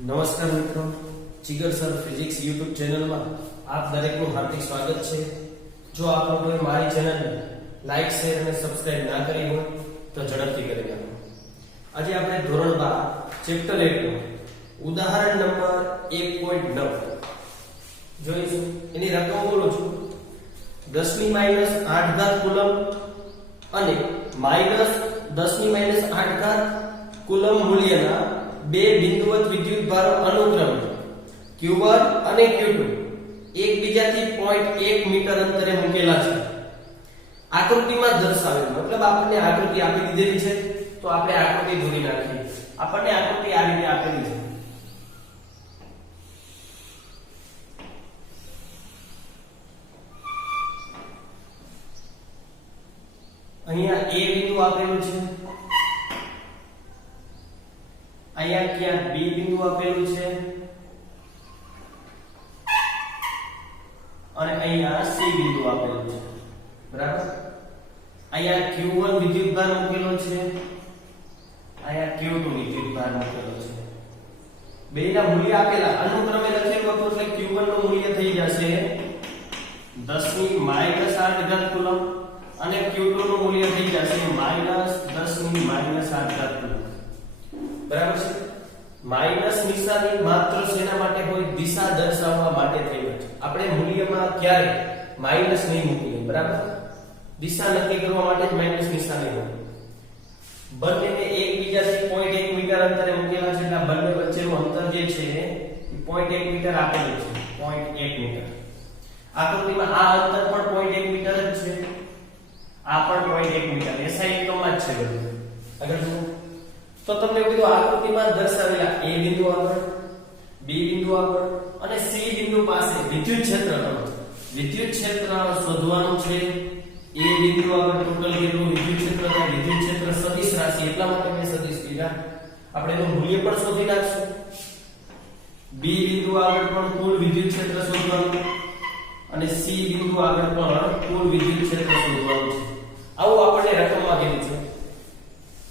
નમસ્કાર મિત્રો, જીગર sir physics YouTube ચેનલમાં આપ દરેકનું હાર્દિક સ્વાગત છે. જો આપ લોકોએ મારી ચેનલને લાઈક, શેર અને સબસ્ક્રાઇબ ના કરી હોય તો ઝડપથી કરી નાખો. આજે આપણે ધોરણ 12 ચેપ્ટર 8 નું ઉદાહરણ નંબર 1.9 જોઈશું. એની રકમ બોલું છું 10⁻8 કુલમ અને -10⁻8 કુલમ મૂલ્યના બે બિંદુવત વિદ્યુતભારો અનુક્રમે Q1 અને Q2 એકબીજાથી 0.1 મીટર અંતરે મૂકેલા છે. આકૃતિમાં દર્શાવેલ મતલબ આપણને આકૃતિ આપી દીધેલી છે તો આપણે આકૃતિ દોરી નાખીએ. આપણને આકૃતિ આ રીતે આપેલી છે. અહીંયા A બિંદુ આપેલું છે, અહીંયા ક્યાં B બિંદુ આપેલું છે અને અહીંયા C બિંદુ આપેલું છે. બરાબર. અહીંયા Q1 વિદ્યુતભાર મૂકેલો છે, અહીંયા Q2 વિદ્યુતભાર મૂકેલો છે. બેના મૂલ્ય આપેલા અનુક્રમે લખેલું હતું એટલે Q1 નું મૂલ્ય થઈ જશે 10⁻8 કુલમ અને Q2 નું મૂલ્ય થઈ જશે -10⁻8 કુલમ. બરાબર છે. માઈનસ નિશાની માત્ર શેના માટે હોય? દિશા દર્શાવવા માટે થઈ હોય. આપણે મૂલ્યમાં ક્યારે માઈનસ નહીં મૂકીએ. બરાબર. દિશા નક્કી કરવા માટે જ માઈનસ નિશાની હોય. બંનેને એકબીજાથી 0.1 મીટર અંતરે મૂકેલા છે એટલે બંને વચ્ચેનું અંતર જે છે એ 0.1 મીટર આપેલું છે. 0.1 મીટર. આકૃતિમાં આ અંતર પણ 0.1 મીટર જ છે, આ પણ 0.1 મીટર. એસઆઈ એકમમાં જ છે બધું. આગળ જુઓ તો તમને એવું કીધું આકૃતિમાં દર્શાવેલા A બિંદુ આગળ, B બિંદુ આગળ અને C બિંદુ પાસે વિદ્યુત ક્ષેત્ર શોધવાનું છે. A બિંદુ આગળ ટોટલ કેટલું વિદ્યુત ક્ષેત્ર સદિશ રાશિ એટલા માટે મેં સદિશ લીધા. આપણે એનું મૂલ્ય પણ શોધી નાખશું. B બિંદુ આગળ પણ કુલ વિદ્યુત ક્ષેત્ર શોધવાનું અને C બિંદુ આગળ પણ કુલ વિદ્યુત ક્ષેત્ર શોધવાનું છે. આવું આપણને રકમમાં કીધું છે.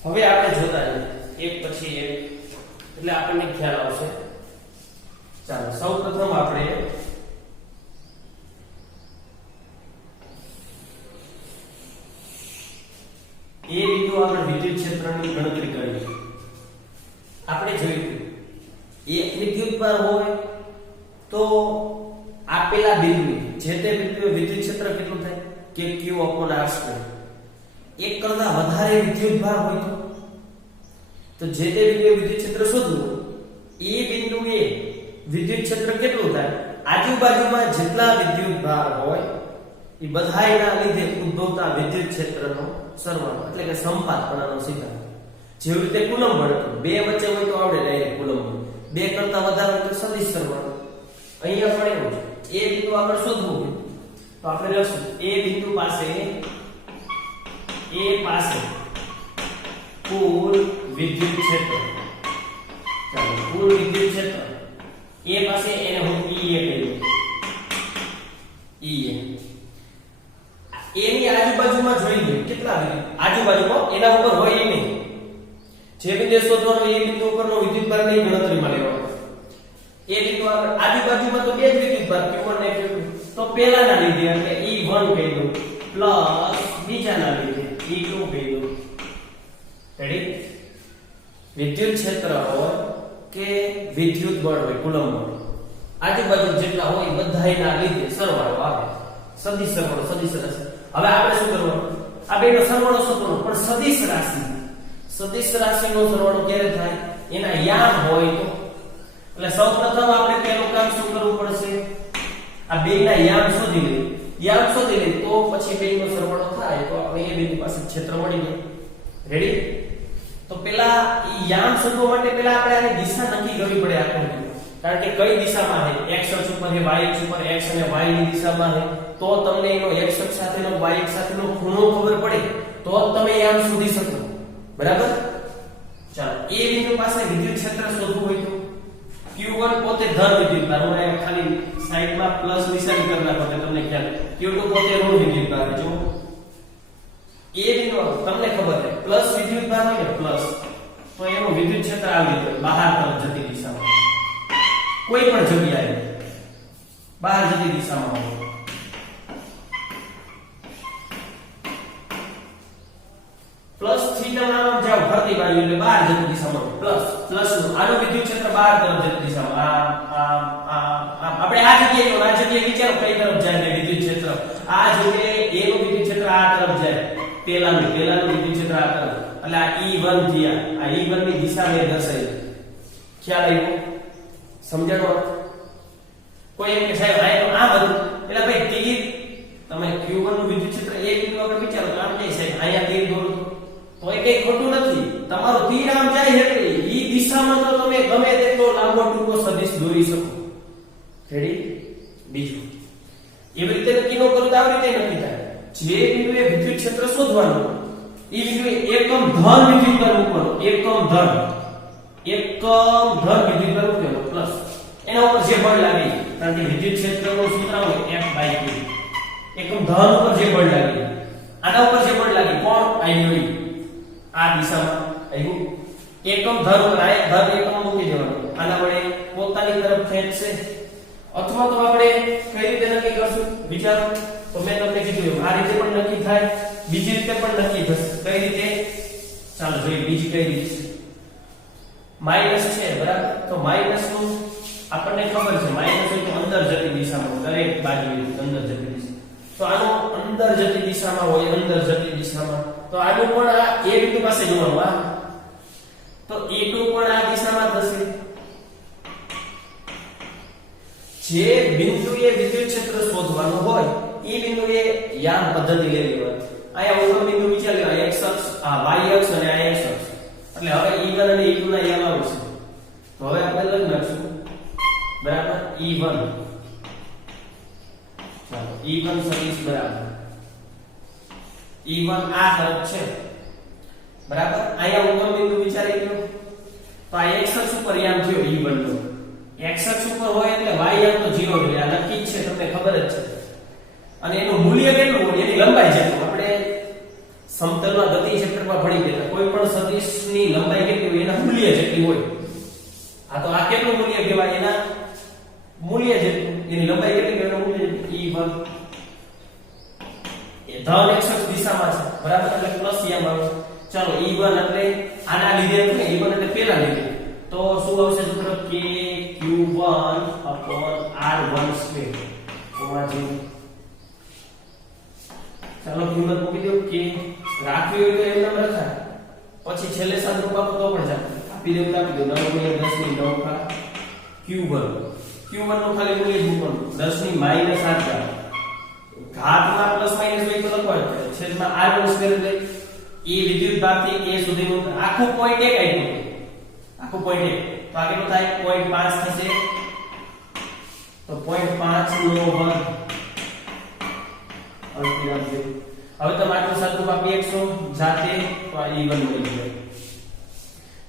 હવે આપણે જોતા જઈએ એક પછી એક એટલે આપણને ખ્યાલ આવશે. ચાલો સૌપ્રથમ આપણે A બિંદુ આગળ વિદ્યુત ક્ષેત્રની ગણતરી કરીએ. આપણે જોયું એક વિદ્યુતભાર હોય તો આપેલા બિંદુ જે તે બિંદુએ વિદ્યુત ક્ષેત્ર કેટલું થાય કે Q/R². એક કરતા વધારે વિદ્યુતભાર હોય તો જે તે બિંદુએ વિદ્યુત ક્ષેત્ર શોધવું. એ બિંદુએ વિદ્યુત ક્ષેત્ર કેટલું થાય? આજુબાજુમાં જેટલા વિદ્યુતભાર હોય એ બધાયના લીધે ઉદ્ભવતા વિદ્યુત ક્ષેત્રનો સરવાળો એટલે કે સંપાતપણાનો સિદ્ધાંત. જેવી રીતે કુલમ બળ બે વચ્ચે હોય તો આવડે ડાયરેક્ટ કુલમ. બે કરતા વધારે હોય તો સદિશ સરવાળો. અહીંયા પણ એવું છે. એ બિંદુ આગળ શોધવું હોય તો આપણે લખશું એ બિંદુ પાસે કુલ વિદ્યુત ક્ષેત્ર. ચાલો કુલ વિદ્યુત ક્ષેત્ર એ પાસે એને હું EA કહી દઉં. EA એની આજુબાજુમાં જોઈ લો કેટલા આજુબાજુમાં એના ઉપર હોય નહીં. જે બિંદુ શોધવાનો એ બિંદુ ઉપરનો વિદ્યુતભારની ગણતરીમાં લેવાનો. એ બિંદુ આજુબાજુમાં તો બે જ વિદ્યુતભાર Q1 અને Q2 તો પહેલાના લીધે એટલે E1 કહી દઉં પ્લસ બીજાના લીધે E2 કહી દઉં. રેડી? વિદ્યુત ક્ષેત્ર હોય કે વિદ્યુત બળ હોય કુલમ બળ આજુબાજુ જેટલા હોય બધાયના લીધે સરવાળો આવે. સદિશ સરવાળો સદિશ રાશિ. હવે આપણે શું કરવાનું? આ બેનો સરવાળો શોધવાનો પણ સદિશ રાશિનો સરવાળો ક્યારે થાય? એના યામ હોય તો. એટલે સૌપ્રથમ આપણે પહેલું કામ શું કરવું પડશે? આ બેના યામ શોધી લઈએ. યામ શોધી લઈએ તો પછી બેનો સરવાળો થાય તો આપણે એ બિંદુ પાસે ક્ષેત્ર મળી જાય. રેડી? તો પેલા યામ શોધવા માટે પેલા આપણે આની દિશા નક્કી કરવી પડે આકૃતિ. કારણ કે કઈ દિશામાં છે? x અક્ષ ઉપર છે, y અક્ષ ઉપર x અને y ની દિશામાં છે. તો તમને એનો x અક્ષ સાથેનો y અક્ષ સાથેનો ખૂણો ખબર પડે તો તમે યામ શોધી શકો. બરાબર? ચાલો એ બિંદુ પાસે વિદ્યુત ક્ષેત્ર શોધવું હોય તો Q1 પોતે ધન વિદ્યુતભાર. હું અહીંયા ખાલી સાઈડમાં પ્લસ નિશાની કરી નાખો એટલે તમને ખ્યાલ. Q2 પોતે ઋણ વિદ્યુતભાર. જો એ બિંદુ તમને ખબર છે પ્લસ વિદ્યુતભાર હોય ને પ્લસ તો એનું વિદ્યુત ક્ષેત્ર આવી જાય બહાર તરફ જતી દિશામાં. કોઈ પણ જગ્યાએ બહાર જતી દિશામાં હોય પ્લસ થીટામાં જાવ ફરતી બાજુ એટલે બહાર જતી દિશામાં પ્લસ આનો વિદ્યુત ક્ષેત્ર બહાર તરફ જતી દિશામાં આપણે આ જગ્યાએ વિચારો કઈ તરફ જાય છે વિદ્યુત ક્ષેત્ર આ જગ્યાએ A નું વિદ્યુત ક્ષેત્ર આ તરફ જાય પેલાનું વિદ્યુત ક્ષેત્ર આ તરફ એટલે આ E1 થયા આ E1 ની દિશા મેં દર્શાવી ખ્યાલ આવ્યો સમજાણો કોઈ એમ કે સાહેબ આ બધું એટલે ભાઈ તીર તમે Q1 નું વિદ્યુત ક્ષેત્ર એ બિંદુ આપણે વિચારો તો આમ નહીં સાહેબ અહીંયા તીર દોરો તો એ કઈ ખોટું નથી તમારું તીર આમ જાય એટલે ઈ દિશામાં તો તમે ગમે તેટલો લાંબો ટૂંકો સદિશ દોરી શકો રેડી બીજું એવી રીતે નક્કી ન કરું તો આવી રીતે નક્કી થાય જે બિંદુએ વિદ્યુત ક્ષેત્ર શોધવાનું ઈ બિંદુએ એકમ ધન વિદ્યુત બળ મૂકવાનો એકમ ધન વિદ્યુત બળ મૂકવાનો પ્લસ એના ઉપર જે બળ લાગે કારણ કે વિદ્યુત ક્ષેત્રનું સૂત્ર હોય F/Q એકમ ધન ઉપર જે બળ લાગે આના ઉપર જે બળ લાગે કોણ આઈ આ દિશામાં આવ્યું એકમ ધન ઉપર આ ધન એકમ મૂકી દેવાનું આના વડે પોતાની તરફ ખેંચશે અથવા તો આપણે કઈ રીતે નક્કી કરશું વિચારો તો મેં તમને કીધું આ રીતે પણ નક્કી થાય બીજી રીતે પણ નક્કી થશે કઈ રીતે ચાલો જોઈએ બીજી કઈ રીતે માઈનસ છે બરાબર તો માઈનસ નું આપણને ખબર છે માઈનસ હોય તો અંદર જતી દિશામાં દરેક બાજુ અંદર જતી દિશા તો આનો અંદર જતી દિશામાં હોય અંદર જતી દિશામાં તો આનું પણ આ A બિંદુ પાસે જોવાનું આ તો A2 પણ આ દિશામાં થશે જે બિંદુએ વિદ્યુત ક્ષેત્ર શોધવાનું હોય એ બિંદુએ યામ પદ્ધતિ લેવી હોય અહીંયા ઉગમ બિંદુ વિચારી લો x અક્ષ આ y અક્ષ અને આ x અક્ષ એટલે હવે E1 અને E2 ના યામ આવશે તો હવે આપણે લખી નાખશું બરાબર E1 ચાલો E1 સદિશ બરાબર E1 આ તરફ છે બરાબર અહીંયા ઉગમ બિંદુ વિચારી લો તો આ x અક્ષ ઉપર યામ થયો E1 નો x અક્ષ ઉપર હોય એટલે y યામ તો 0 હોય આ નક્કી જ છે તમને ખબર જ છે અને એનું મૂલ્ય કેટલું હોય એની લંબાઈ જેટલું આપણે સમતલમાં ગતિ ચેપ્ટરમાં ભણી ગયા કોઈ પણ સદિશની લંબાઈ કેટલી હોય એના મૂલ્ય જેટલી હોય આ તો આ કેટલું મૂલ્ય કહેવાય એના મૂલ્ય જેટલું એની લંબાઈ કેટલી હોય એનું મૂલ્ય E1 એ ધન x અક્ષ દિશામાં છે બરાબર એટલે પ્લસ યામ આવે ચાલો E1 એટલે આના લીધે એટલે E1 એટલે પેલા લીધે તો શું આવશે સૂત્ર k q1 r1/2 ચાલો કિંમત મૂકી દો કે રાખવી હોય તો એમ નામ રખાય પછી છેલ્લે સાદુરૂપ આપો તો પણ ચાલે આપી દો 9 × 10 ની 9 ઘાત q1 નું ખાલી મૂલ્ય જ મૂકવાનું 10 ની -8 ઘાતમાં પ્લસ માઈનસ હોય તો લખવાનું છેદમાં r1/2 એટલે એ વિદ્યુત ભાગથી a સુધીનું આખું પોઈન્ટ 1 આપ્યું આખું પોઈન્ટ 1 તો આ કેટલું થાય 0.5 થશે તો 0.5 નો વર્ગ હવે તમે આટલું સાદુરૂપ આપી એકસો જાતે તો આ E1 મળી જાય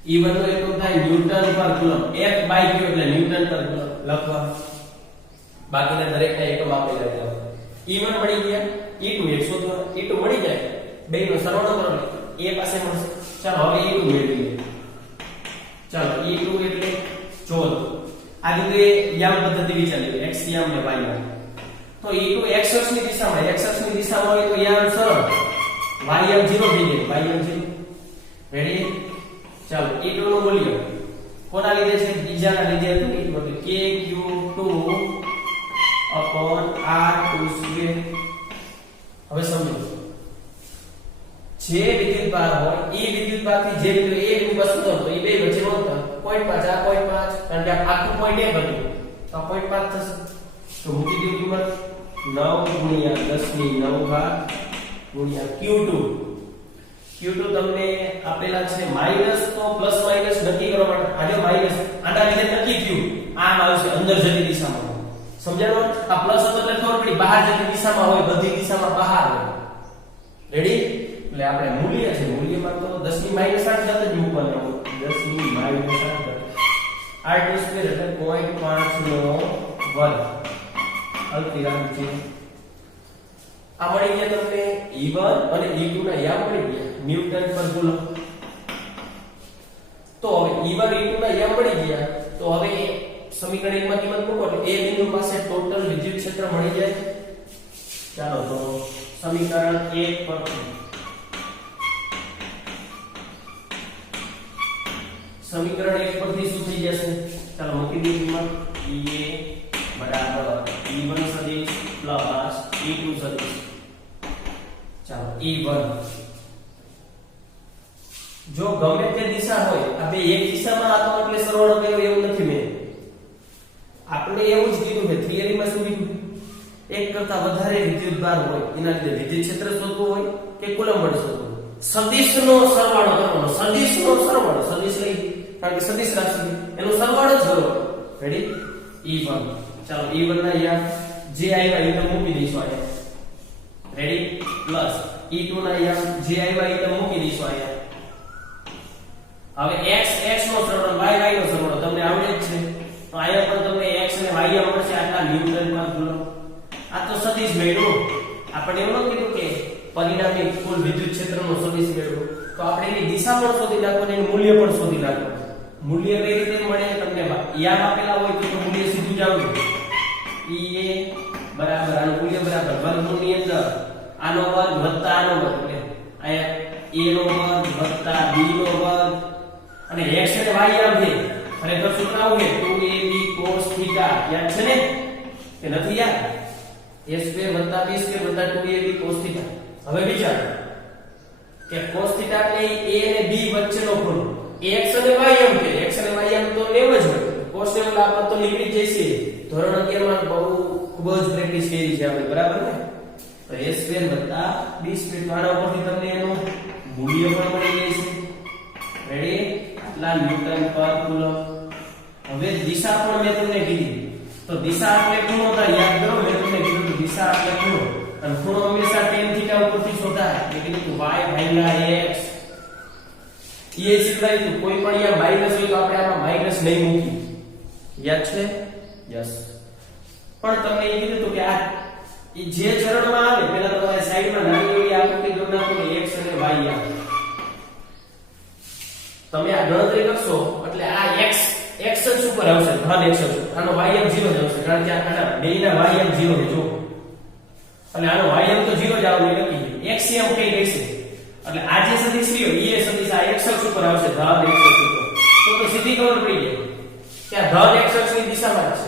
E1 નો એકમ થાય ન્યૂટન પર કુલમ F/Q એટલે ન્યૂટન પર કુલમ લખવા બાકીના દરેકના એકમ આપેલા છે E1 મળી ગયા E2 100 તો E2 મળી જાય બેનો સરવાળો કરો a પાસે મળશે ચાલો હવે E2 મેળવીએ ચાલો E2 એટલે 14 આ રીતે યામ પદ્ધતિ વિચારીએ x યામ ને y યામ તો E2 x અક્ષની દિશામાં હોય તો યામ સરળ y યામ 0 થઈ જાય y યામ 0 રેડી ચાલો E2 નું મૂલ્ય કોના લીધે છે બીજાના લીધે હતું E2 એટલે k q2 r2/2 હવે સમજો જે વિદ્યુત ભાર હોય એ વિદ્યુત ભારથી જે બિંદુ a બિંદુ પર શોધો તો એ બે વચ્ચેનો અંતર 0.5 આ 0.5 કારણ કે આખું પોઈન્ટ 1 હતું તો 0.5 થશે તો મૂકી દો કિંમત 9 × 10 ની 9 ઘાત ગુણ્યા q2 તમને આપેલા છે માઈનસ તો પ્લસ માઈનસ નક્કી કરવા માટે આજે માઈનસ આના લીધે નક્કી થયું આમ આવશે અંદર જતી દિશામાં સમજાણો આ પ્લસ હતો એટલે ખબર પડી બહાર જતી દિશામાં હોય બધી દિશામાં બહાર હોય રેડી એટલે આપણે મૂલ્ય છે મૂલ્યમાં તો 10 ની -8 જાતે જ મૂકવાનું 10 ની -8 r2/2 એટલે 0.5 નો વર્ગ અલ્ટિરામ છે આ મળી ગયા તમને E1 અને E2 ના યામ મળી ગયા ન્યૂટન પર કુલમ તો હવે E1 E2 ના યામ મળી ગયા તો હવે સમીકરણ 1 માં કિંમત મૂકો એટલે એ બિંદુ પાસે ટોટલ વિદ્યુત ક્ષેત્ર મળી જાય. ચાલો તો સમીકરણ 1 પરથી સમીકરણ 1 પરથી શું થઈ જશે? ચાલો મૂકી દઈએ કિંમત. EA બરાબર E1 સદિશ પ્લસ E2 સદિશ. ચાલો E1 જો ગમે તે દિશા હોય, આ બે એક દિશામાં આતો એટલે સરવાળો કર્યો એવું નથી. મેં આપણે એવું જ કીધું કે થિયરીમાં શું કીધું? એક કરતા વધારે વિદ્યુતભાર હોય એના લીધે વિદ્યુત ક્ષેત્ર શોધવું હોય કે કુલંબ બળ શોધવું, સદિશનો સરવાળો કરવાનો. સદિશનો સરવાળો, સદિશ લઈ કારણ કે સદિશ રાશિ એનો સરવાળો જ કરો. રેડી? E1. ચાલો E1 ના યાર જે આવ્યા એ તો મૂકી દઈશું અહીંયા. રેડી? પ્લસ E2 ના યાર જે આવ્યા એ તો મૂકી દઈશું અહીંયા. હવે x x નો સરવાળો y y નો સરવાળો તમને આવડે જ છે, તો અહીંયા પણ તમને x અને y મળશે આટલા ન્યૂટન પર કુલમ. આ તો સદિશ મેળવો. આપણે એવું ન કીધું કે પરિણામી કુલ વિદ્યુત ક્ષેત્રનો સદિશ મેળવો, તો આપણે એની દિશા પણ શોધી નાખવાની અને મૂલ્ય પણ શોધી નાખવાનું. મૂલ્ય કઈ રીતે મળે તમને યાદ આપેલા હોય તો મૂલ્ય સીધું જ આવડે. EA બરાબર આનું મૂલ્ય બરાબર વર્ગમૂળની અંદર આનો વર્ગ વત્તા આનો વર્ગ, એટલે અહીંયા A નો વર્ગ વત્તા B નો વર્ગ અને x અને y આમ છે. ખરેખર સૂત્ર આવું છે 2ab cos θ. યાદ છે ને કે નથી યાદ? a² + b² + 2ab cos θ. હવે વિચારો કે cos θ એટલે a અને b વચ્ચેનો ખૂણો. x અને y આમ છે, x અને y આમ તો લેવ જ હોય. cos ને આપણે તો નીકળી જશે. ધોરણ 11 માં બહુ ખૂબ જ પ્રેક્ટિસ કરી છે આપણે, બરાબર ને? તો a² + b² તો આના ઉપરથી તમને એનું મૂલ્ય પણ મળી જશે. રેડી? આટલા ન્યૂટન પર કુલમ. હવે દિશા પણ મેં તમને કીધી, તો દિશા એટલે ખૂણો થાય. યાદ કરો મેં તમને કીધું દિશા એટલે ખૂણો, અને ખૂણો હંમેશા tan θ ઉપરથી શોધાય. એટલે કીધું y x. એ શીખવાયું કોઈ પણ યા માઈનસ હોય તો આપણે આમાં માઈનસ નહીં મૂકી. યાદ છે? યસ. પણ તમને એ કીધું કે આ જે ચરણમાં આવે પહેલા તમારે સાઈડમાં નાની એવી આકૃતિ દોરી નાખો કે x અને y આવે. તમે આ ગણતરી કરશો એટલે આ x x અક્ષ ઉપર આવશે, ધન x અક્ષ. આનો y m 0 જ આવશે કારણ કે આના બેયના y m 0 છે. જો અને આનો y m તો 0 જ આવશે નક્કી. x m કઈ રહેશે એટલે આ જે સદિશ રહ્યો એ સદિશ આ x અક્ષ ઉપર આવશે, ધન x અક્ષ ઉપર. તો સીધી ખબર પડી જાય કે આ ધન x અક્ષની દિશામાં છે.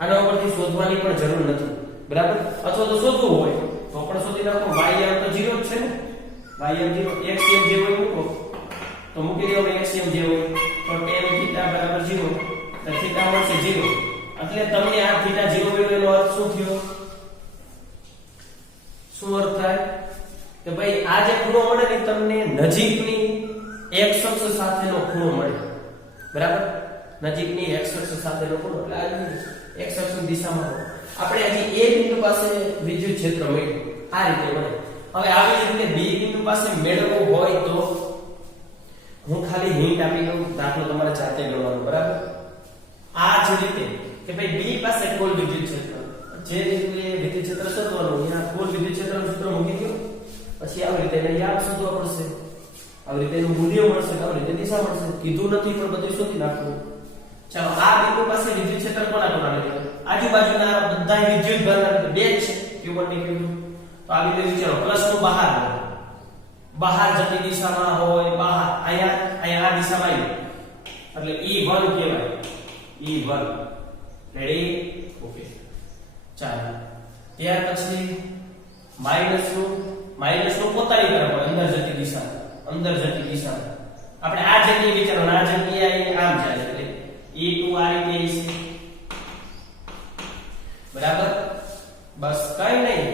આના ઉપરથી શોધવાની પણ જરૂર નથી, બરાબર? અથવા તો શોધવું હોય તો પણ શોધી નાખો. y m તો 0 જ છે ને, y m 0. x m જે હોય મૂકો તો મૂકી દેવો x m જે હોય તો tan θ બરાબર 0, તો θ મળશે 0. એટલે તમને આ θ 0 મળ્યો એનો અર્થ શું થયો? શું અર્થ થાય કે ભાઈ આ જે ખૂણો મળે ને તમને નજીકની x અક્ષ સાથેનો ખૂણો મળે, બરાબર? નજીકની x અક્ષ સાથેનો ખૂણો એટલે આ x અક્ષની દિશામાં આપણે હજી a બિંદુ પાસે વિદ્યુત ક્ષેત્ર મેળવ્યું આ રીતે મળે. હવે આવી જ રીતે b બિંદુ પાસે મેળવવું હોય તો હું ખાલી હિન્ટ આપી દઉં, દાખલો તમારે જાતે ગણવાનો, બરાબર? આ જ રીતે કે ભાઈ b પાસે કુલ વિદ્યુત ક્ષેત્ર, જે રીતે વિદ્યુત ક્ષેત્ર શોધવાનું અહીંયા કુલ વિદ્યુત ક્ષેત્રનું સૂત્ર મૂકી દો. પછી આવી રીતે એને યાદ શોધવા પડશે, આવી રીતે એનું મૂલ્ય મળશે, આવી રીતે દિશા મળશે. કીધું નથી પણ બધું શોધી નાખવું. ચાલો આ બિંદુ પાસે વિદ્યુત ક્ષેત્ર કોના કોના છે? આજુબાજુના બધા વિદ્યુત ભારના બે જ છે, q1 ને q2. તો આ રીતે વિચારો પ્લસ નું બહાર જતી દિશામાં હોય, બહાર અહીંયા આ દિશામાં આવી એટલે E1 કહેવાય. E1 ready? ઓકે. ચાલો ત્યાર પછી માઈનસ નું પોતાની તરફ અંદર જતી દિશા આપણે આ જગ્યાએ વિચારવાનું, આ જગ્યાએ આમ જાય એટલે E2 આ રીતે છે, બરાબર? બસ કઈ નહીં.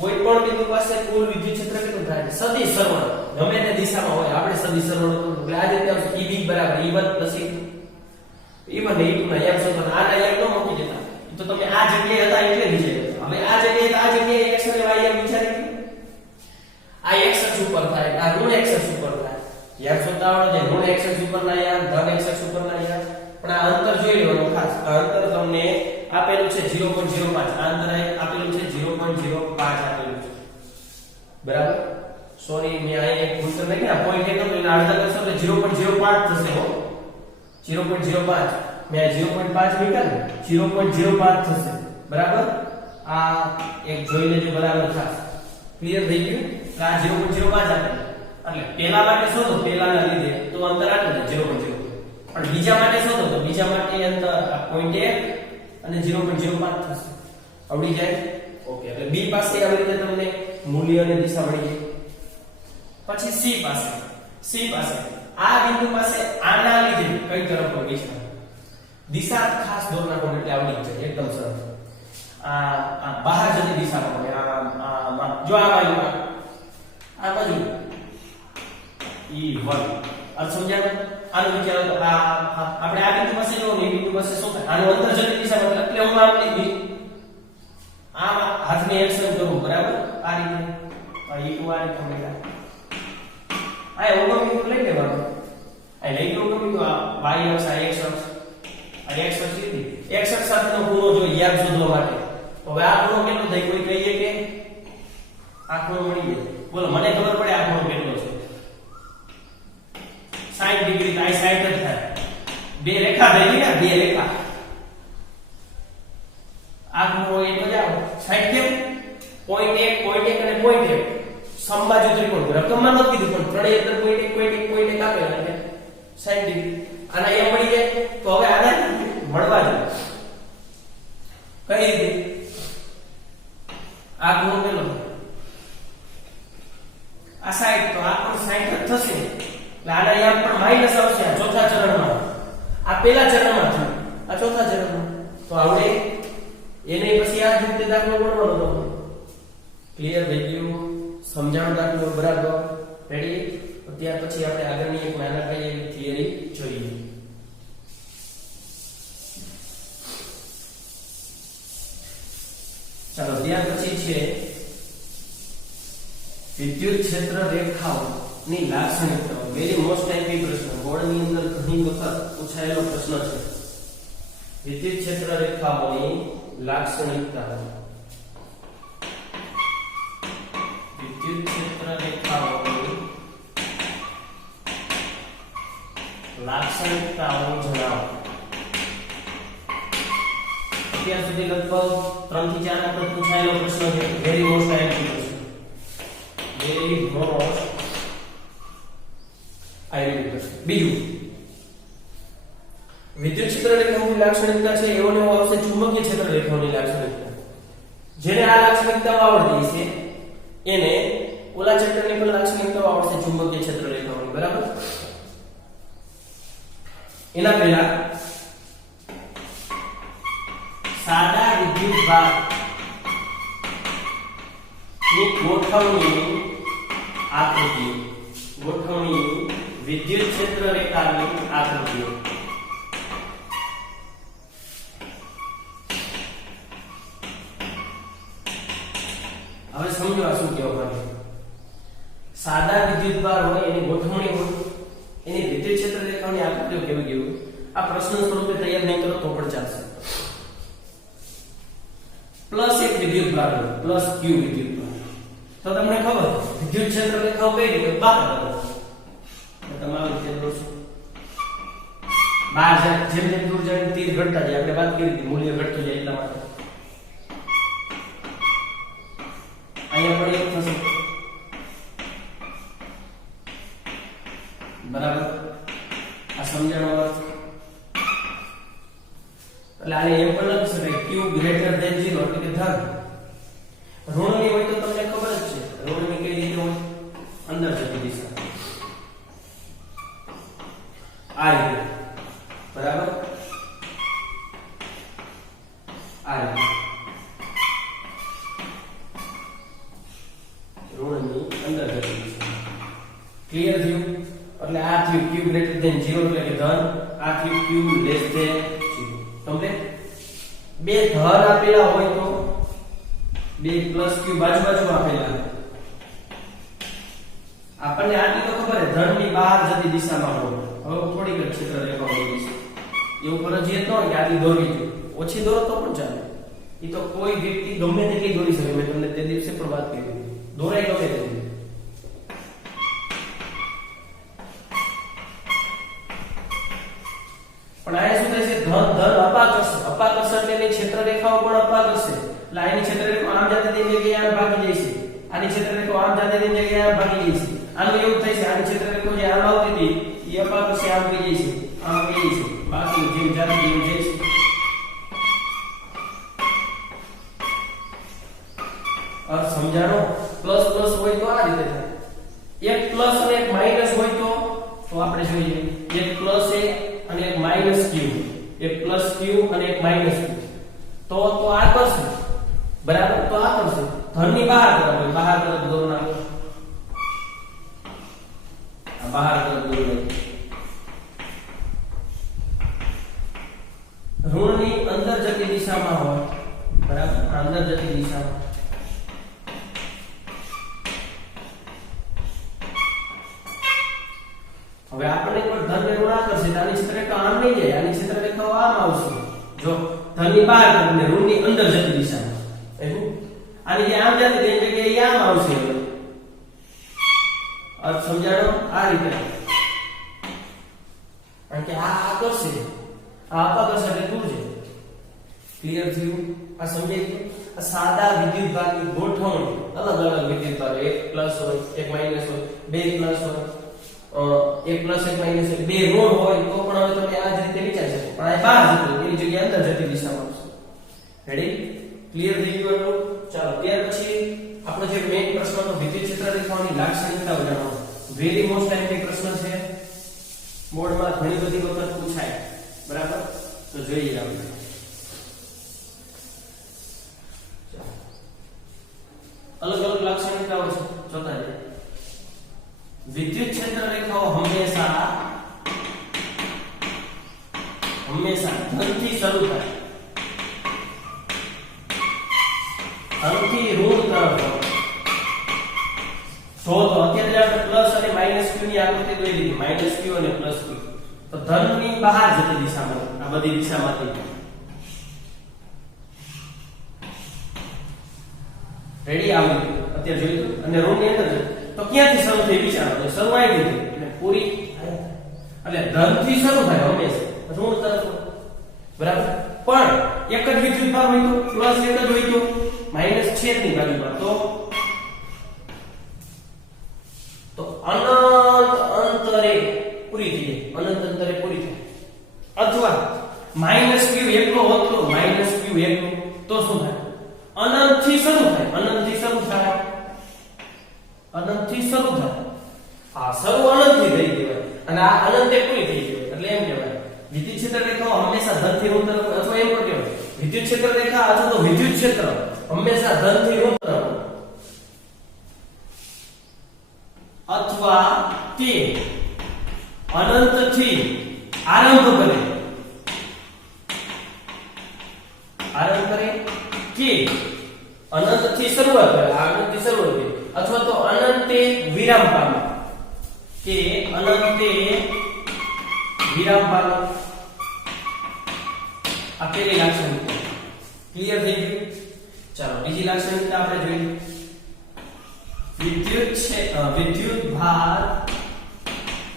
કોઈ પણ બિંદુ પાસે કુલ વિદ્યુત ક્ષેત્ર કેટલું થાય? સદિશ સરવાળો ગમે તે દિશામાં હોય આપણે સદિશ સરવાળો એટલે આ રીતે આવશે EB બરાબર E1 + E1 ને E2 ના યામ શોધો. આના યામ ન મૂકી દેતા, તો તમે આ જગ્યાએ હતા એટલે લીધે. હવે આ જગ્યાએ x અને y યામ વિચારી આ x અક્ષ ઉપર થાય, આ ઋણ x અક્ષ ઉપર થાય. યામ શોધતા આવડે છે ઋણ x અક્ષ ઉપરના યામ, ધન x અક્ષ ઉપરના યામ. પણ આ અંતર જોઈ લેવાનું ખાસ. આ અંતર તમને આપેલું છે 0.05. આ અંતર આપેલું છે 0.05 આપેલું છે, બરાબર? સોરી મેં અહીંયા એક ભૂલ કરી નાખી. આ પોઈન્ટ એક હતો એને અડધા કરશો એટલે 0.05 થશે હો. 0.05 મેં 0.5 મૂક્યા ને 0.05 થશે બરાબર આ એક જોઈ લેજો બરાબર થશે ક્લિયર થઈ ગયું આ 0.05 આપે એટલે પહેલા માટે શોધો પહેલાના લીધે તો અંતર આટલું છે 0.0 પણ બીજા માટે શોધો તો બીજા માટે અંતર 0.1 અને 0.05 થશે આવડી જાય ઓકે એટલે b પાસે આવી રીતે તમને મૂલ્ય અને દિશા મળી ગઈ પછી c પાસે આ બિંદુ પાસે આના લીધે કઈ તરફ વળી છે દિશા ખાસ દોર નાખો એટલે આવડી જાય એકદમ સરળ આ બહાર જતી દિશામાં હોય આ જો આ બાજુ E1 અર્થ સમજાય આનો વિચાર તો આપણે આ બિંદુ પાસે જો ને બિંદુ પાસે શું થાય આનો અંતર જતી દિશામાં એટલે હું આમ લીધી આમ હાથને એક્શન કરું બરાબર આ રીતે E2 આ રીતે મળ્યા આ ઓગમ બિંદુ લઈ લેવાનું આ લઈ લો ઓગમ બિંદુ આ y અક્ષ આ x અક્ષ લીધી x અક્ષ સાથેનો ખૂણો જોઈએ યાદ શોધવા માટે હવે આ ખૂણો કેટલો થાય કોઈ કહીએ કે આ ખૂણો મળી જાય બોલો મને ખબર પડે આ ખૂણો કેટલો છે 60 ડિગ્રી આ 60 જ થાય બે રેખા થઈ ગઈ ને બે રેખા આ ખૂણો એ તો જાવ 60 કેમ 0.1 અને 0.1 સમબાજુ ત્રિકોણ રકમમાં નથી કીધું પણ ત્રણેય અંદર 0.1 આપેલા એટલે 60 ડિગ્રી આના એ મળી જાય તો હવે આના મળવા જોઈએ કઈ રીતે આ ખૂણો કેટલો આ 60 તો આ પણ 60 જ થશે એટલે આના અહીંયા પણ માઈનસ આવશે આ ચોથા ચરણમાં આ પહેલા ચરણમાં છે આ ચોથા ચરણમાં તો આવડે એને પછી આ જ રીતે દાખલો ગણવાનો તો ક્લિયર થઈ ગયું સમજાણ દાખલો બરાબર રેડી ત્યાર પછી આપણે આગળની એક નાનકડી એવી થિયરી જોઈએ ચાલો ત્યાર પછી છે વિદ્યુત ક્ષેત્ર રેખાઓની લાક્ષણિકતાઓ વેરી મોસ્ટ ટાઈપી પ્રશ્ન બોર્ડની અંદર ઘણી વખત પૂછાયેલો પ્રશ્ન છે વિદ્યુત ક્ષેત્ર રેખાઓની લાક્ષણિકતાઓ વિદ્યુત ક્ષેત્ર રેખાઓની લાક્ષણિકતાઓ જણાવો અત્યાર સુધી લગભગ 3 થી 4 વખત પૂછાયેલો પ્રશ્ન છે વેરી મોસ્ટ ટાઈપી પ્રશ્ન વેરી મોસ્ટ આઈડી પ્રશ્ન બીજું વિદ્યુત ક્ષેત્ર રેખાઓની લાક્ષણિકતા છે એવો ને એવો આવશે ચુંબકીય ક્ષેત્ર રેખાઓની લાક્ષણિકતા જેને આ લાક્ષણિકતાઓ આવડતી છે એને ઓલા ચેપ્ટરની પણ લાક્ષણિકતાઓ આવડશે ચુંબકીય ક્ષેત્ર રેખાઓની બરાબર એના પહેલા સાદા વિદ્યુત ભાર ની ગોઠવણી આકૃતિ ગોઠવણી વિદ્યુત ક્ષેત્ર રેખાની આકૃતિ હવે સમજો આ શું કહેવા માંગે સાદા વિદ્યુત ભાર હોય એની ગોઠવણી હોય એની વિદ્યુત ક્ષેત્ર રેખાની આકૃતિઓ કેવી કેવી આ પ્રશ્ન સ્વરૂપે તૈયાર નહીં કરો તો પણ ચાલશે પ્લસ એક વિદ્યુત ભાર પ્લસ q વિદ્યુત ભાર તો તમને ખબર વિદ્યુત ક્ષેત્ર રેખાઓ કઈ રીતે બહાર કરો તમારું ક્ષેત્ર છે બહાર જેમ જેમ દૂર જાય તીર ઘટતા જાય આપણે વાત કરી હતી મૂલ્ય ઘટતું જાય એટલા માટે અહીંયા પણ એક થશે બરાબર આ સમજણનો અર્થ એટલે આને એમ પણ લખી શકાય q ગ્રેટર ધેન 0 એટલે કે ધન ઋણની હોય તો તમને ખબર જ છે ઋણની કઈ રીતે હોય અંદર જતી દિશા આ રીતે બરાબર આ રીતે ઋણની અંદર જતી દિશા ક્લિયર થયું એટલે આ થયું q ગ્રેટર ધેન 0 એટલે કે ધન આ થયું q લેસ ધેન 0 તમને બે ધન આપેલા હોય તો બે પ્લસ q બાજુ બાજુ આપેલા આપણને આટલી તો ખબર છે ધન ની બહાર જતી દિશામાં હોય હવે થોડીક ક્ષેત્ર રેખા હોય છે એવું ફરજિયાત ન હોય કે આટલી દોરવી જોઈએ ઓછી દોરો તો પણ ચાલે એ તો કોઈ વ્યક્તિ ગમે તેટલી દોરી શકે મેં તમને તે દિવસે પણ વાત કરી દોરાય ગમે તેટલી પણ આ શું થાય છે ધન અપાકર્ષ અપાકર્ષ એટલે એની ક્ષેત્ર રેખાઓ પણ અપાકર્ષ છે એટલે આની ક્ષેત્ર રેખા આમ જાતે તેની જગ્યાએ આમ ભાગી જાય છે આની ક્ષેત્ર રેખા આમ જાતે તેની જગ્યાએ આમ ભાગી જાય છે આનું એવું થાય છે આની ક્ષેત્ર રેખા જે આમ આવતી હતી એ અપાકર્ષ આમ થઈ જાય છે આમ થઈ જાય છે બાકી જેમ જાતે તેમ જાય છે આ સમજાણો પ્લસ પ્લસ હોય તો આ રીતે થાય એક પ્લસ અને એક માઈનસ હોય તો આપણે જોઈએ એક પ્લસ a અને એક માઈનસ q એક પ્લસ q અને એક માઈનસ q તો આ કરશે બરાબર તો આ કરશે ધનની બહાર તરફ દોર નાખો આ બહાર તરફ દોર નાખો ઋણની અંદર જતી દિશામાં હોય બરાબર અંદર જતી દિશામાં હવે આપણે કોઈ ધન ને ઋણ કરશે તો આની ક્ષેત્ર રેખા આમ નહીં જાય આની ક્ષેત્ર રેખાઓ આમ આવશે જો ધનની બહાર અને ઋણની અંદર જતી દિશામાં એવું આની જે આમ જતી તેની જગ્યાએ આમ આવશે હવે અર્થ સમજાણો આ રીતે કારણ કે આ કરશે આ અપાકર્ષ એટલે દૂર છે ક્લિયર થયું આ સમજાઈ ગયું આ સાદા વિદ્યુત ભારની ગોઠવણી અલગ અલગ વિદ્યુત ભાર એક પ્લસ હોય એક માઈનસ હોય બે પ્લસ હોય એક પ્લસ એક માઈનસ બે ઋણ હોય તો પણ હવે તમે આ જ રીતે વિચારી શકો પણ આ બહાર જતું એની જગ્યાએ અંદર જતી દિશામાં આવશે રેડી ક્લિયર થઈ ગયું ચાલો ત્યાર પછી આપણો જે મેઈન પ્રશ્ન હતો વિદ્યુત ક્ષેત્ર રેખાઓની લાક્ષણિકતાઓ જાણો વેરી મોસ્ટ ટાઈમ પ્રશ્ન છે બોર્ડમાં ઘણી બધી વખત પૂછાય બરાબર તો જોઈએ આપણે અલગ અલગ લાક્ષણિકતાઓ છે જોતા જઈએ વિદ્યુત ક્ષેત્ર રેખાઓ હંમેશા ધનથી શરૂ થાય ધનથી ઋણ તરફ તો અત્યારે આપણે પ્લસ અને માઈનસ q ની આકૃતિ દોરી દીધી માઈનસ q અને પ્લસ q તો ધનની બહાર જતી દિશામાં આ બધી દિશામાંથી રેડી આવી અત્યારે જોયું અને ઋણની અંદર તો ક્યાંથી શરૂ થઈ વિચારો તો શરૂ આવી ગઈ એટલે પૂરી એટલે ધનથી શરૂ થાય હંમેશા ઋણ તરફ બરાબર પણ એક જ વિદ્યુત ભાર હોય તો પ્લસ એક જ હોય તો માઈનસ છેદની બાજુમાં તો અનંત અંતરે પૂરી થઈ જાય અનંત અંતરે પૂરી થાય અથવા માઈનસ q એકલો હોત તો માઈનસ q એકલો તો શું થાય અનંતથી શરૂ થાય અનંતથી શરૂ થાય આ શરૂ અનંતથી થઈ કહેવાય અને આ અનંતે પૂરી થઈ ગઈ એટલે એમ કહેવાય વિદ્યુત ક્ષેત્ર રેખાઓ હંમેશા ધનથી ઋણ તરફ અથવા એમ પણ કહેવાય વિદ્યુત ક્ષેત્ર રેખા અથવા તો વિદ્યુત ક્ષેત્ર હંમેશા ધનથી ઋણ તરફ અથવા તે અનંતથી આરંભ કરે કે અનંતથી શરૂઆત કરે અનંતથી શરૂઆત કરે અથવા તો અનંતે વિરામ પામે કે અનંતે વિરામ પામે આ પેલી લાક્ષણિકતા ક્લિયર થઈ ગયું ચાલો બીજી લાક્ષણિકતા આપણે જોઈએ વિદ્યુત ભાર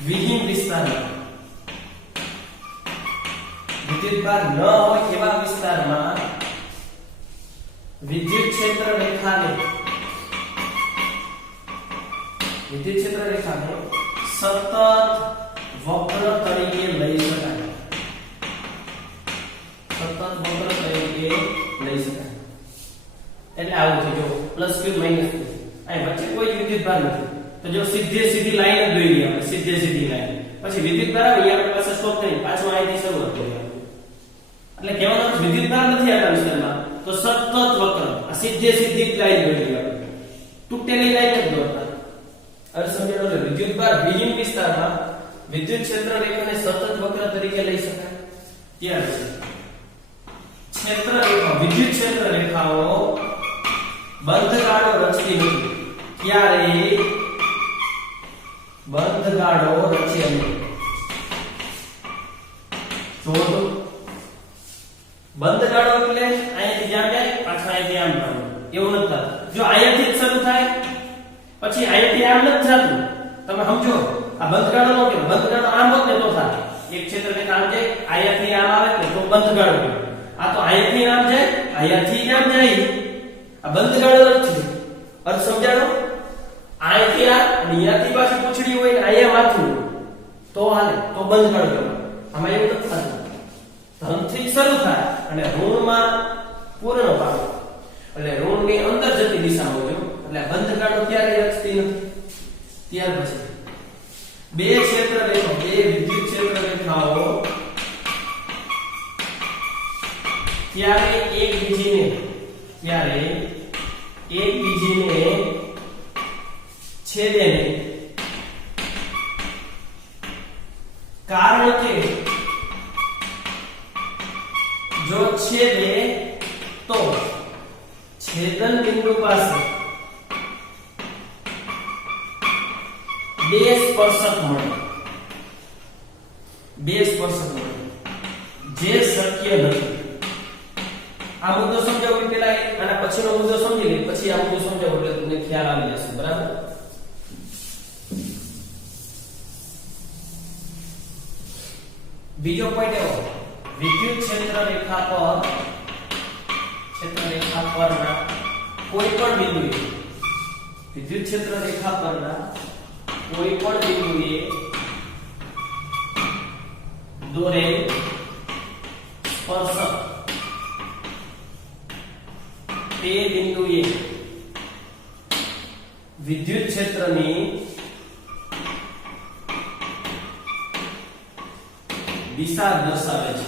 વિહીન વિસ્તારમાં વિદ્યુત ભાર ન હોય એવા વિસ્તારમાં વિદ્યુત ક્ષેત્ર રેખાને સતત વક્ર તરીકે લઈ શકાય એટલે આવું છે જો પ્લસ q માઈનસ q અહીં વચ્ચે કોઈ વિદ્યુત ભાર નથી તો જો સીધી લાઈન જ દોરી આપણે સીધી લાઈન પછી વિદ્યુત ભાર આવે આપણે પાસે સ્ટોપ કરી પાછું અહીંથી શરૂઆત કરીએ એટલે કહેવાનો વિદ્યુત ભાર નથી આ વિસ્તારમાં તો સતત વક્ર આ સીધી લાઈન દોરી આપણે તૂટેલી લાઈન જ દોરતા અર્થ સમજાણો છે વિદ્યુત ભાર વિહીન વિસ્તારમાં વિદ્યુત ક્ષેત્ર રેખાને સતત વક્ર તરીકે લઈ શકાય ત્યાર પછી ક્ષેત્ર રેખા વિદ્યુત ક્ષેત્ર રેખાઓ બંધ ગાળો રચતી નથી ક્યારે બંધ ગાળો રચે નહીં જોડો બંધ ગાળો એટલે અહીંથી જ્યાં જાય પાછા અહીંથી આમ જવાનું એવું નથી થતું જો અહીંયાથી જ શરૂ થાય પછી અહીંથી આમ નથી થતું તમે સમજો આ બંધ ગાળો નો કે બંધ ગાળો આમ હોત ને તો થાય એક ક્ષેત્ર રેખા આમ જાય અહીંયાથી આમ આવે ને તો બંધ ગાળો કહેવાય. આ તો અહીંયાથી આમ જાય અહીંયાથી આમ જાય આ બંધ ગાળો નથી. અર્થ સમજાણો? અહીંયાથી આ અને અહીંયાથી પાછી પૂંછડી હોય ને અહીંયા માથું તો હાલે તો બંધ ગાળો કહેવાય. આમાં એવું નથી થતું. ધનથી શરૂ થાય અને ઋણમાં પૂર્ણ પામે એટલે ઋણની અંદર જતી દિશામાં હોય એટલે બંધ ગાળો ક્યારે રચતી નથી. ત્યાર પછી બે ક્ષેત્ર રેખા બે વિદ્યુત ક્ષેત્ર રેખાઓ ત્યારે એકબીજીને છેદે નહીં. કારણ કે જો છેદે તો છેદન બિંદુ પાસે બે સ્પર્શક મળે જે શક્ય નથી. આ મુદ્દો સમજાવું પેલા આના પછીનો મુદ્દો સમજી લે પછી આ મુદ્દો સમજાવું એટલે તમને ખ્યાલ આવી જશે. બરાબર? બીજો પોઈન્ટ એવો વિદ્યુત ક્ષેત્ર રેખા પરના કોઈ પણ બિંદુએ વિદ્યુત ક્ષેત્ર રેખા પરના કોઈ પણ બિંદુએ દોરેલ સ્પર્શક તે બિંદુએ વિદ્યુત ક્ષેત્રની દિશા દર્શાવે છે.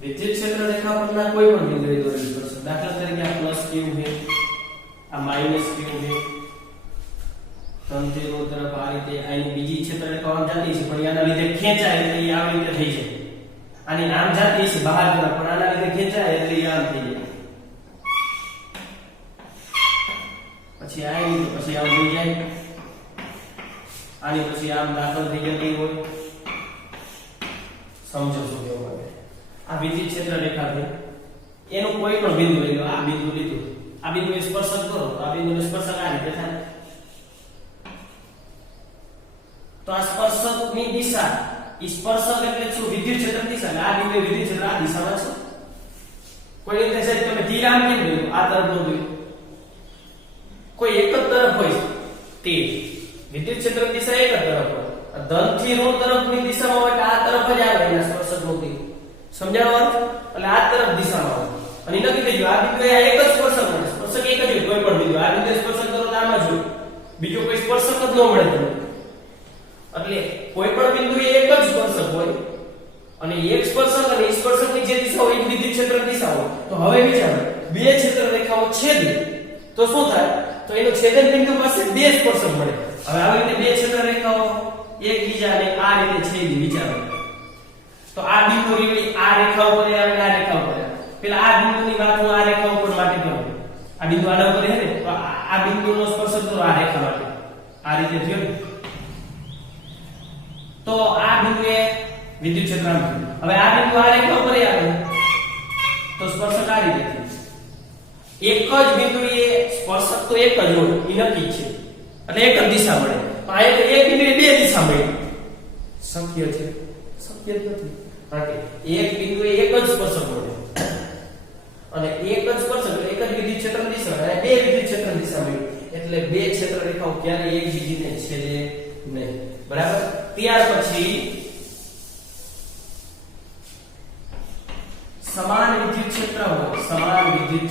વિદ્યુત ક્ષેત્ર રેખા પરના કોઈ પણ બિંદુએ દોરેલ સ્પર્શક દાખલા તરીકે આ પ્લસ ક્યુ છે આ માઈનસ ક્યુ છે તંત્રીનો તરફ આ રીતે અહીં બીજી ક્ષેત્ર રેખા આમ જાતી છે પણ આના લીધે ખેંચાય એટલે એ આવી રીતે થઈ જાય. આની આમ જાતી છે બહાર તરફ પણ આના લીધે ખેંચાય એટલે એ આમ થઈ જાય. પછી આ રીતે પછી આમ થઈ જાય આની પછી આમ દાખલ થઈ જતી હોય. સમજો છો કેવું માટે આ વિદ્યુત ક્ષેત્ર રેખા છે એનું કોઈ પણ બિંદુ લઈ લો. આ બિંદુ લીધું આ બિંદુએ સ્પર્શક કરો તો આ બિંદુને સ્પર્શક આ રીતે થાય. તો આ સ્પર્શકની દિશા સ્પર્શક એટલે શું? વિદ્યુત ક્ષેત્ર દિશા. આ બિંદુએ વિદ્યુત ક્ષેત્ર આ દિશામાં છે. કોઈ રીતે સાહેબ તમે તીર આમ કેમ દોર્યું? આ તરફ દોર્યું. કોઈ એક જ તરફ હોય તીર વિદ્યુત ક્ષેત્ર દિશા એક જ તરફ હોય. ધન થી ઋણ તરફની દિશામાં હોય એટલે આ તરફ જ આવે એના સ્પર્શકનું તીર. સમજાણો અર્થ? એટલે આ તરફ દિશામાં હોય અને નક્કી થઈ ગયું આ બિંદુએ આ એક જ સ્પર્શક મળે. સ્પર્શક એક જ હોય કોઈ પણ બિંદુ. આ બિંદુએ સ્પર્શક કરો તો આમાં જ હોય બીજો કોઈ સ્પર્શક જ ન મળે તમને. એટલે કોઈ પણ બિંદુએ એક જ સ્પર્શક હોય અને એક સ્પર્શક અને સ્પર્શકની જે દિશા હોય એ વિદ્યુત ક્ષેત્ર દિશા હોય. તો હવે વિચારો બે ક્ષેત્ર રેખાઓ છેદે તો શું થાય? તો એનો છેદન બિંદુ પાસે બે સ્પર્શક મળે. હવે આવી રીતે બે ક્ષેત્ર રેખાઓ એકબીજાને આ રીતે છેદી. વિચારો તો આ બિંદુ આ રેખા ઉપર આવે આ રેખા ઉપર પેલા આ બિંદુની વાત હું આ રેખા ઉપર માટે કરું. આ બિંદુ આના ઉપર હે ને તો આ બિંદુનો સ્પર્શક તો આ રેખા માટે આ રીતે થયો ને તો આ બિંદુએ વિદ્યુત ક્ષેત્ર આમ થયું. હવે આ બિંદુ આ રેખા ઉપર આવે તો સ્પર્શક આ રીતે થયું. એક જ બિંદુએ સ્પર્શક તો એક જ હોય એ નક્કી છે એટલે એક જ દિશા મળે. પણ આ એક બિંદુએ બે દિશા મળી. શક્ય છે? શક્ય નથી. કારણ કે એક બિંદુએ એક જ સ્પર્શક મળે અને એક જ સ્પર્શક એક જ વિદ્યુત ક્ષેત્ર દિશા અને બે વિદ્યુત ક્ષેત્ર દિશા મળી એટલે બે ક્ષેત્ર રેખાઓ ક્યારેય એકબીજીને છેદે નહીં. બરાબર? ત્યાર પછી સમાન વિદ્યુત ક્ષેત્ર હોય સમાન વિદ્યુત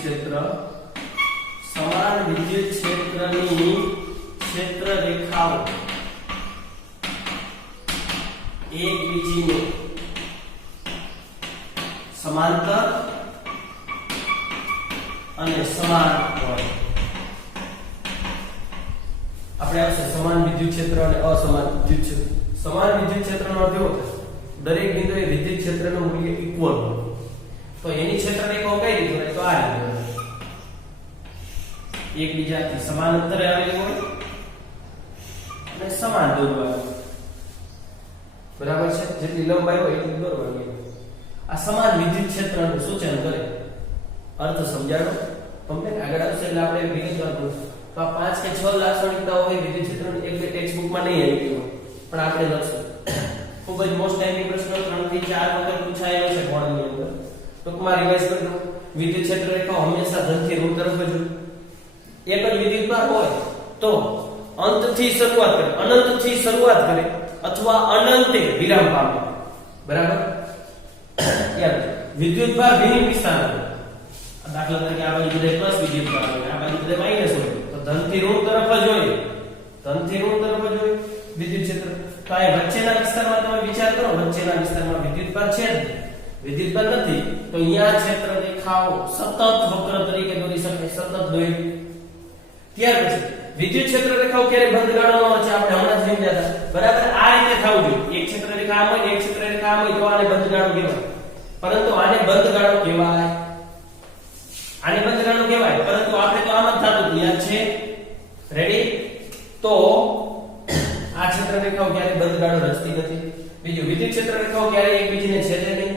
ક્ષેત્રની ક્ષેત્ર રેખાઓ એકબીજીને સમાંતર અને સમાન હોય. આપણે આવશે સમાન વિદ્યુત ક્ષેત્ર અને અસમાન વિદ્યુત ક્ષેત્ર. સમાન વિદ્યુત ક્ષેત્રનો અર્થ એવો થાય દરેક બિંદુએ વિદ્યુત ક્ષેત્રનું મૂલ્ય ઇક્વલ હોય. તો એની ક્ષેત્ર રેખાઓ કઈ રીતે હોય? તો આ રીતે હોય. એકબીજાથી સમાન અંતરે આવેલી હોય અને સમાન દૂરવાળી. બરાબર છે? જેટલી લંબાઈ હોય એટલી દોરવાની. આ સમાન વિદ્યુત ક્ષેત્રનું સૂચન કરે. અર્થ સમજાણો તમને આગળ આવશે એટલે આપણે વિગતવાર તો આ 5 કે 6 લાક્ષણિકતાઓ હોય વિદ્યુત ક્ષેત્રની એક બે ટેક્સ્ટ બુકમાં નહીં આવી હોય પણ આપણે લખશું ખૂબ જ મોસ્ટ ટાઈમની પ્રશ્ન 3 થી 4 વખત પૂછાયેલો છે બોર્ડની અંદર ટૂંકમાં રિવાઇઝ કરી દો વિદ્યુત ક્ષેત્ર રેખા હંમેશા ધનથી ઋણ તરફ જ હોય એક જ વિદ્યુતભાર હોય તો અંતથી શરૂઆત કરે અનંતથી શરૂઆત કરે અથવા અનંતે વિરામ પામે બરાબર યાર વિદ્યુતભાર વિનિમય વિસ્તાર દાખલા તરીકે આ બાજુ બધે પ્લસ વિદ્યુતભાર હોય આ બાજુ બધે માઈનસ હોય તો ધનથી ઋણ તરફ જ હોય ધનથી ઋણ તરફ જ હોય વિદ્યુત ક્ષેત્ર તો આ વચ્ચેના વિસ્તારમાં તમે વિચાર કરો વચ્ચેના વિસ્તારમાં વિદ્યુતભાર છે જ વિદ્યુતભાર નથી તો અહીંયા ક્ષેત્ર રેખાઓ સતત વક્ર તરીકે દોરી શકે સતત દોરી ત્યાર પછી વિદ્યુત ક્ષેત્ર રેખાઓ ક્યારે બંધ ગાળો ન વચ્ચે આપણે હમણાં જ સમજ્યા હતા બરાબર આ રીતે થવું જોઈએ એક ક્ષેત્ર રેખા આમ હોય એક ક્ષેત્ર રેખા આમ હોય તો આને બંધ ગાળો કહેવાય પરંતુ આને બંધ ગાળો કહેવાય આને બંધ ગાળો કહેવાય પરંતુ આપણે તો આમ જ થતું યાદ છે રેડી તો આ ક્ષેત્ર રેખાઓ ક્યારે બંધ ગાળો રચતી નથી બીજું વિદ્યુત ક્ષેત્ર રેખાઓ ક્યારે એકબીજાને છેદે નહીં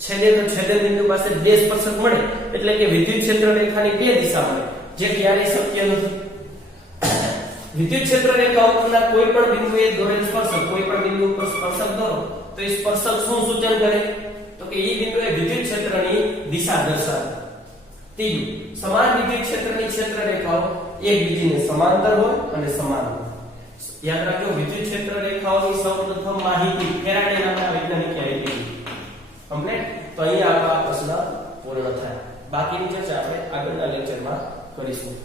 છેદે તો છેદન બિંદુ પાસે બે સ્પર્શક મળે એટલે કે વિદ્યુત ક્ષેત્ર રેખાની બે દિશા મળે જે ક્યારેય શક્ય નથી વિદ્યુત ક્ષેત્ર રેખા ઉપરના કોઈ પણ બિંદુએ દોરેલ સ્પર્શક કોઈ પણ બિંદુ ઉપર સ્પર્શક દોરો તો એ સ્પર્શક શું સૂચન કરે તો કે એ બિંદુએ વિદ્યુત ક્ષેત્રની દિશા દર્શાવે ત્રીજું સમાન વિદ્યુત ક્ષેત્રની ક્ષેત્ર રેખાઓ એકબીજાને સમાંતર હોય અને સમાન હોય યાદ રાખજો વિદ્યુત ક્ષેત્ર રેખાઓની સૌપ્રથમ માહિતી ફેરાડે નામના વૈજ્ઞાનિકે આપી કમ્પ્લીટ તો અહીંયા આ પ્રશ્ન પૂર્ણ થાય બાકીની ચર્ચા આપણે આગળના લેક્ચરમાં કરીશું